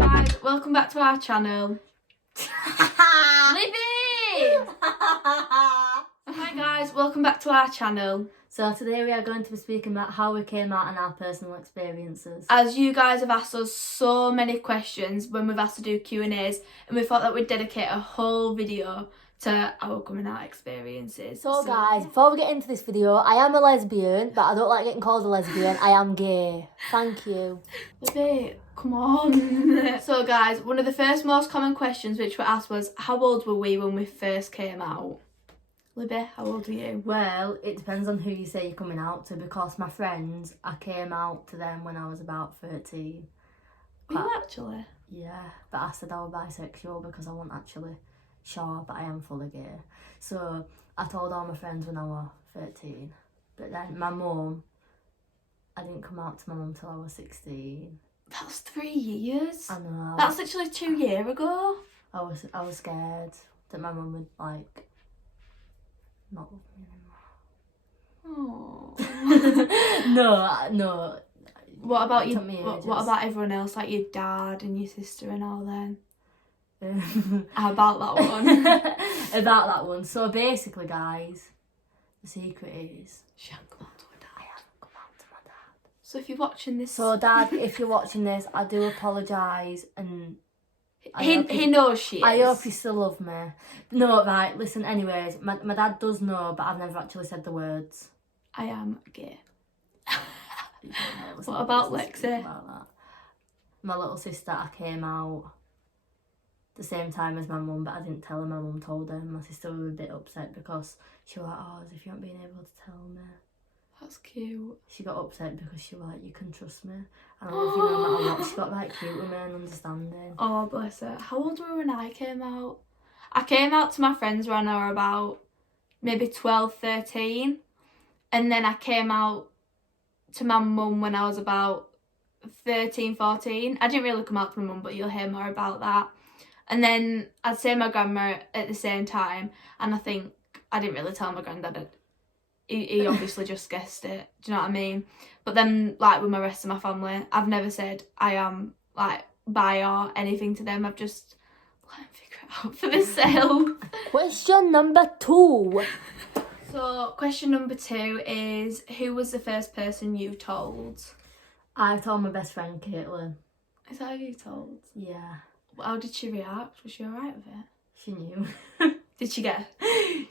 guys, welcome back to our channel. Libby! Hi guys, welcome back to our channel. So today we are going to be speaking about how we came out and our personal experiences. As you guys have asked us so many questions when we've asked to do Q&As, and we thought that we'd dedicate a whole video to our coming out experiences. So guys, before we get into this video, I am a lesbian, but I don't like getting called a lesbian. I am gay. Thank you. Libby, come on. So guys, one of the first most common questions which were asked was, how old were we when we first came out? Libby, how old are you? Well, it depends on who you say you're coming out to, because my friends, I came out to them when I was about 13. Were you actually? Yeah, but I said I was bisexual because I wasn't actually sure, but I am fully gay. So I told all my friends when I was 13. But then my mum, I didn't come out to my mum till I was 16. That's 3 years. I know. That's literally 2 years ago. I was scared that my mum would like not love me anymore. Oh. No. What about you? Took me What ages. about everyone else, like your dad and your sister and all then? How about that one? About that one. So basically, guys, the secret is She hasn't come out to her dad. I haven't come out to my dad. So if you're watching this, So Dad, if you're watching this, I do apologise, and he knows she is. I hope you still love me. No, right, listen, anyways, my dad does know, but I've never actually said the words. I am gay. What What about Lexi? About that. My little sister, I came out the same time as my mum, but I didn't tell her. My mum told her. My sister was a bit upset because she was like, oh, as if you haven't been able to tell me. That's cute. She got upset because she was like, you can trust me. And I love you no matter what. She got like cute with me and understanding. Oh, bless her. How old were you when I came out? I came out to my friends when I was about maybe 12, 13. And then I came out to my mum when I was about 13, 14. I didn't really come out to my mum, but you'll hear more about that. And then I'd say my grandma at the same time. And I think I didn't really tell my granddad. He obviously just guessed it. Do you know what I mean? But then, like, with my rest of my family, I've never said I am, like, bi or anything to them. I've just let them figure it out for themselves. Question number 2. So, question number 2 is, who was the first person you told? I told my best friend, Katylee. Is that who you told? Yeah. How did she react? Was she alright with it? She knew. Did she get?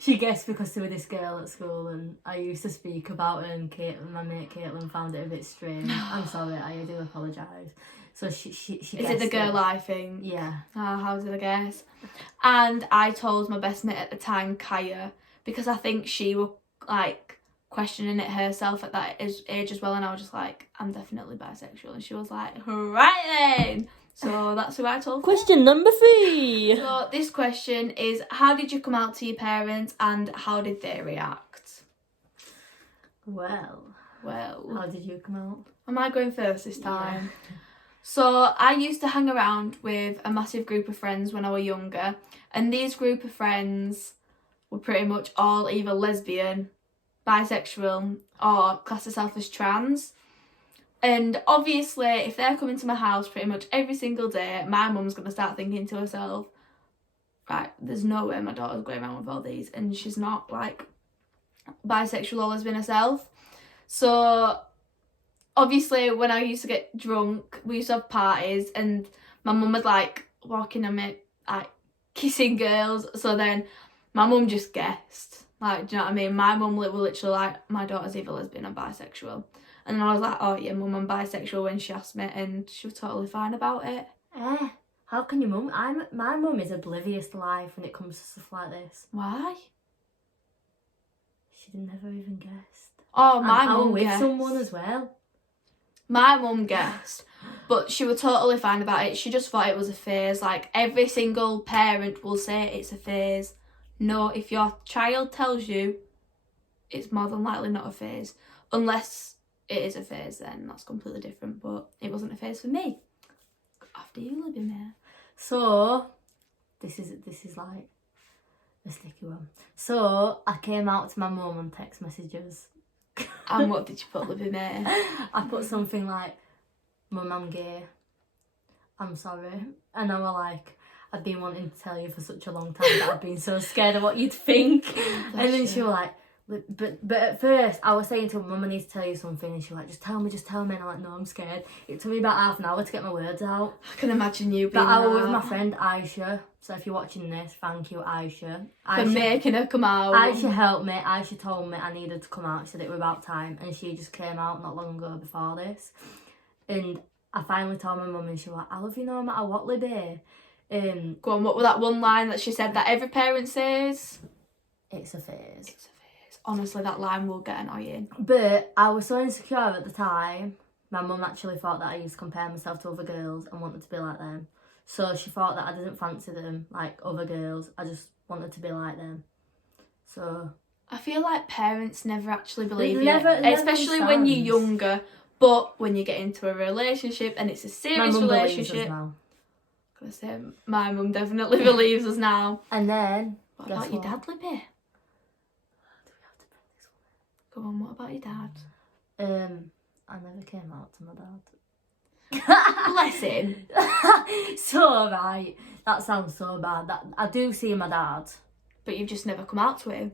She guessed because there was this girl at school and I used to speak about her, and my mate Caitlin found it a bit strange. I'm sorry, I do apologise. So she Is it the girl I think? Yeah. Oh, how did I guess? And I told my best mate at the time, Kaya, because I think she was like questioning it herself at that age as well, and I was just like, I'm definitely bisexual, and she was like, right then. So that's who I told. Question number 3. So this question is, how did you come out to your parents and how did they react? Well, how did you come out? Am I going first this time? Yeah. So I used to hang around with a massive group of friends when I was younger, and these group of friends were pretty much all either lesbian, bisexual, or class themselves as trans. And obviously, if they're coming to my house pretty much every single day, my mum's going to start thinking to herself, right, there's no way my daughter's going around with all these, and she's not, like, bisexual or lesbian herself. So, obviously, when I used to get drunk, we used to have parties, and my mum would, like, walk in on me, like, kissing girls. So then my mum just guessed. Like, do you know what I mean? My mum was literally like, my daughter's either lesbian or bisexual. And then I was like, oh yeah, mum, I'm bisexual, when she asked me, and she was totally fine about it. How can your mum? My mum is oblivious to life when it comes to stuff like this. Why? She never even guessed. Oh, my mum mum with guessed. someone as well. My mum guessed, but she was totally fine about it. She just thought it was a phase. Like, every single parent will say it's a phase. No, if your child tells you, it's more than likely not a phase. Unless it is a phase, then that's completely different. But it wasn't a phase for me. After you, Libby-Mae. So, this is like a sticky one. So, I came out to my mum on text messages. And what did you put, Libby-Mae? I put something like, Mum, I'm gay. I'm sorry. And I were like, I've been wanting to tell you for such a long time that I've been so scared of what you'd think. And then she was like, but at first I was saying to her, Mum, I need to tell you something. And she was like, just tell me. And I'm like, no, I'm scared. It took me about half an hour to get my words out. I can imagine you being But I was with my friend Aisha. So if you're watching this, thank you, Aisha. For making her come out. Aisha helped me. Aisha told me I needed to come out. She said it was about time. And she just came out not long ago before this. And I finally told my mum and she was like, I love you no matter what, Libby. Go on, what was that one line that she said that every parent says? It's a phase. It's a phase. Honestly, that line will get annoying. But I was so insecure at the time. My mum actually thought that I used to compare myself to other girls and wanted to be like them. So she thought that I didn't fancy them like other girls. I just wanted to be like them. So I feel like parents never actually believe you. Never especially when you're younger. But when you get into a relationship and it's a serious relationship. Now. I'm gonna say my mum definitely believes us now. And then what about your dad, Libby? Go on, what about your dad? I never came out to my dad. Bless him. So right, that sounds so bad. That I do see my dad, but you've just never come out to him.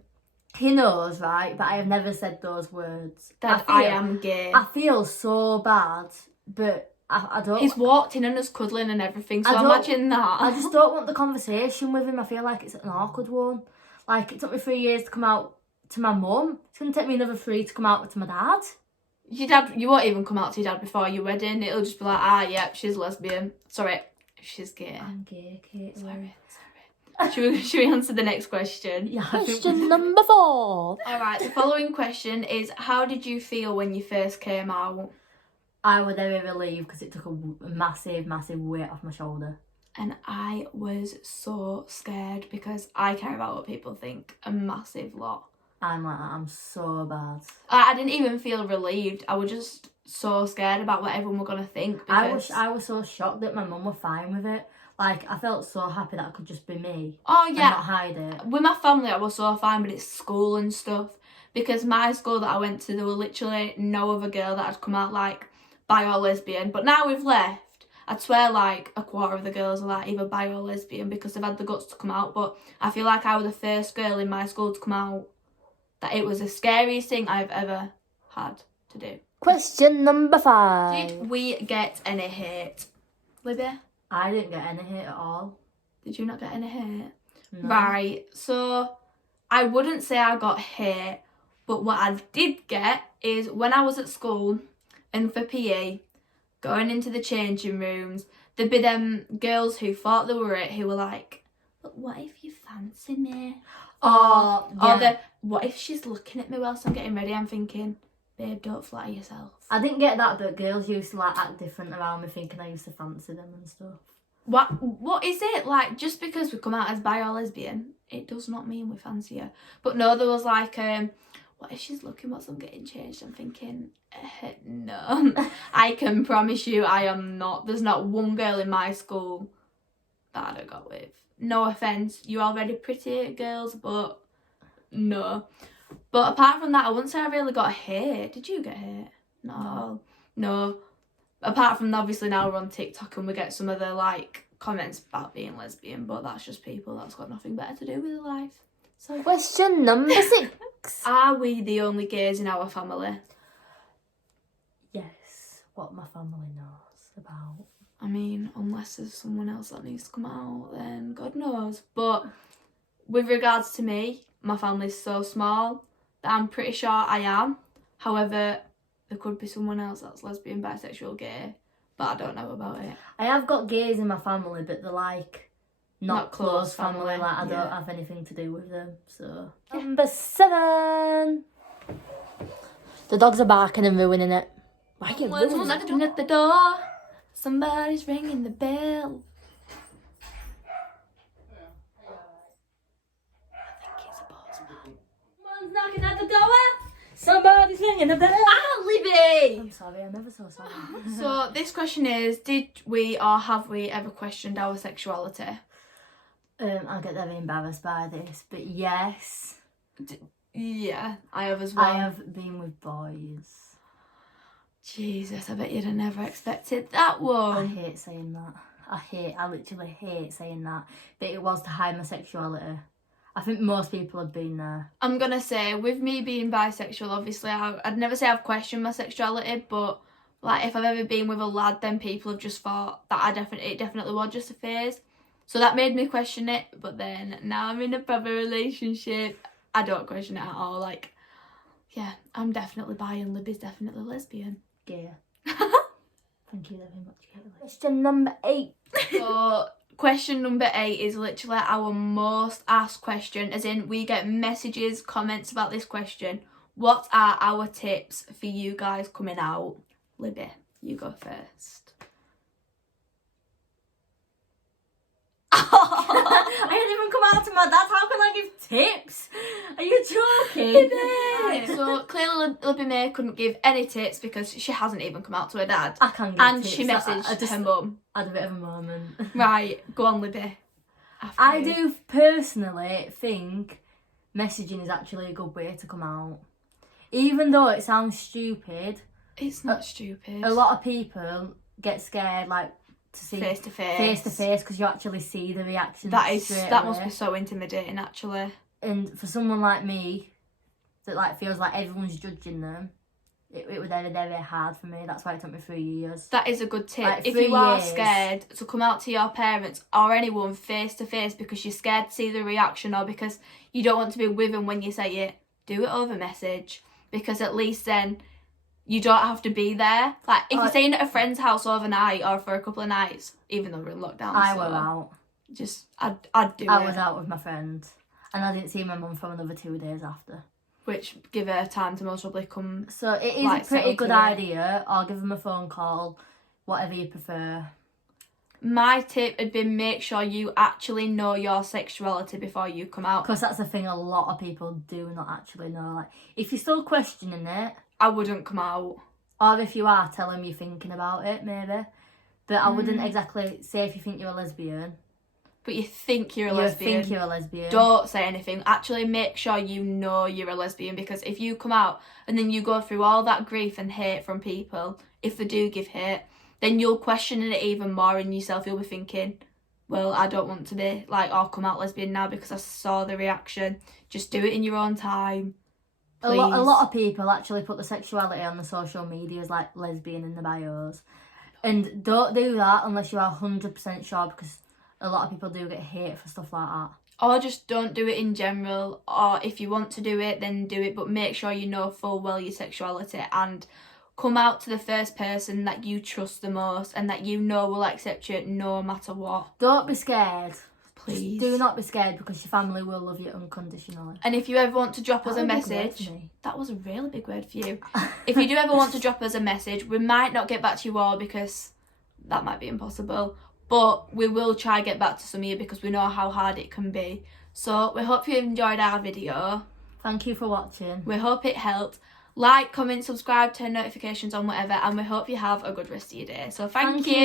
He knows, right? But I have never said those words. Dad, I am gay. I feel so bad, but I don't. He's walked in and us cuddling and everything. So imagine that. I just don't want the conversation with him. I feel like it's an awkward one. Like it took me 3 years to come out to my mum. It's gonna take me another 3 to come out to my dad. Your dad, you won't even come out to your dad before your wedding. It'll just be like, yep, she's lesbian. Sorry, she's gay. I'm gay, Kate. Sorry. Should we answer the next question? Yeah. Question number 4. All right, the following question is, how did you feel when you first came out? I was very relieved because it took a massive, massive weight off my shoulder. And I was so scared because I care about what people think a massive lot. I'm so bad. I didn't even feel relieved. I was just so scared about what everyone were going to think. Because I was so shocked that my mum was fine with it. Like, I felt so happy that I could just be me. Oh, yeah. And not hide it. With my family, I was so fine, but it's school and stuff. Because my school that I went to, there were literally no other girl that had come out, like, bi or lesbian. But now we've left, I'd swear, like, a quarter of the girls are, like, either bi or lesbian because they've had the guts to come out. But I feel like I was the first girl in my school to come out. That it was the scariest thing I've ever had to do. Question number 5. Did we get any hate? Libby? I didn't get any hate at all. Did you not get any hate? No. Right, so I wouldn't say I got hate, but what I did get is when I was at school and for PE, going into the changing rooms, there'd be them girls who thought they were it, who were like, but what if you fancy me? Oh, yeah. Or what if she's looking at me whilst I'm getting ready? I'm thinking, babe, don't flatter yourself. I didn't get that, but girls used to like act different around me, thinking I used to fancy them and stuff. What is it? Like, just because we come out as bi or lesbian, it does not mean we fancy her. But no, there was like, what if she's looking whilst I'm getting changed? I'm thinking, no. I can promise you I am not. There's not one girl in my school that I'd have got with. No offence, you're already pretty girls, but no. But apart from that, I wouldn't say I really got hate. Did you get hate? No. No. Apart from obviously now we're on TikTok and we get some of the like comments about being lesbian, but that's just people that's got nothing better to do with their life. So Question number 6. are we the only gays in our family? Yes, what my family knows about. I mean, unless there's someone else that needs to come out, then God knows. But with regards to me, my family's so small that I'm pretty sure I am. However, there could be someone else that's lesbian, bisexual, gay, but I don't know about it. I have got gays in my family, but they're like not close family. Like I yeah. don't have anything to do with them. So Number 7. The dogs are barking and ruining it. Why are you Someone's ruining it? knocking at the door. Somebody's ringing the bell. I think he's a postman. someone's knocking at the door. Somebody's ringing the bell. Ah, Libby! I'm sorry, I'm ever so sorry. So this question is, did we or have we ever questioned our sexuality? I get very embarrassed by this, but yes, Yeah, I have as well. I have been with boys. Jesus, I bet you'd have never expected that I one. hate saying that. I literally hate saying that. But it was to hide my sexuality. I think most people have been there. I'm gonna say, with me being bisexual, obviously, I'd never say I've questioned my sexuality, but like if I've ever been with a lad, then people have just thought that it definitely was just a phase. So that made me question it. But then now I'm in a proper relationship, I don't question it at all. Like, yeah, I'm definitely bi and Libby's definitely lesbian. Gay. Thank you very much, Katylee. Question number 8. So question number 8 is literally our most asked question, as in we get messages, comments about this question. What are our tips for you guys coming out? Libby, you go first. I didn't even come out to my dad. How can I give tips? Are you joking? Right, so clearly Libby-Mae couldn't give any tips because she hasn't even come out to her dad. I can give And tips. she messaged her mum. I had a bit of a moment. Right, go on, Libby. After I you. do personally think messaging is actually a good way to come out. Even though it sounds stupid, It's not stupid. a lot of people get scared, like, to see Face to face because you actually see the reaction. that must be so intimidating, actually. And for someone like me that like feels like everyone's judging them, it was very, very hard for me. That's why it took me 3 years. That is a good tip. Like, if 3 you are years. scared to come out to your parents or anyone face to face because you're scared to see the reaction or because you don't want to be with them when you say it, do it over message, because at least then you don't have to be there. Like, if you're staying at a friend's house overnight or for a couple of nights, even though we're in lockdown, I was out. Just, I'd do it. I was out with my friend, and I didn't see my mum for another 2 days after. Which give her time to most probably come. So it is like, a pretty settle good to it. idea. Or give them a phone call, whatever you prefer. My tip had been make sure you actually know your sexuality before you come out. Because that's the thing a lot of people do not actually know. Like, if you're still questioning it, I wouldn't come out. or if you are, tell them you're thinking about it, maybe. But I wouldn't exactly say if you think you're a lesbian. But you think you're a You lesbian. think you're a lesbian. Don't say anything. Actually make sure you know you're a lesbian, because if you come out and then you go through all that grief and hate from people, if they do give hate, then you'll question it even more in yourself. You'll be thinking, well, I don't want to be like, or come out lesbian now because I saw the reaction. Just do it in your own time. A lot of people actually put the sexuality on the social medias, like lesbian in the bios. And don't do that unless you are 100% sure, because a lot of people do get hate for stuff like that. Or just don't do it in general. Or if you want to do it, then do it. But make sure you know full well your sexuality and come out to the first person that you trust the most and that you know will accept you no matter what. Don't be scared. Please. Just do not be scared, because your family will love you unconditionally. And if you ever want to drop us a That was a big word message, for me. that was a really big word for you. If you do ever want to drop us a message, we might not get back to you all because that might be impossible. But we will try get back to some of you because we know how hard it can be. So we hope you enjoyed our video. Thank you for watching. We hope it helped. Like, comment, subscribe, turn notifications on, whatever. And we hope you have a good rest of your day. So thank you.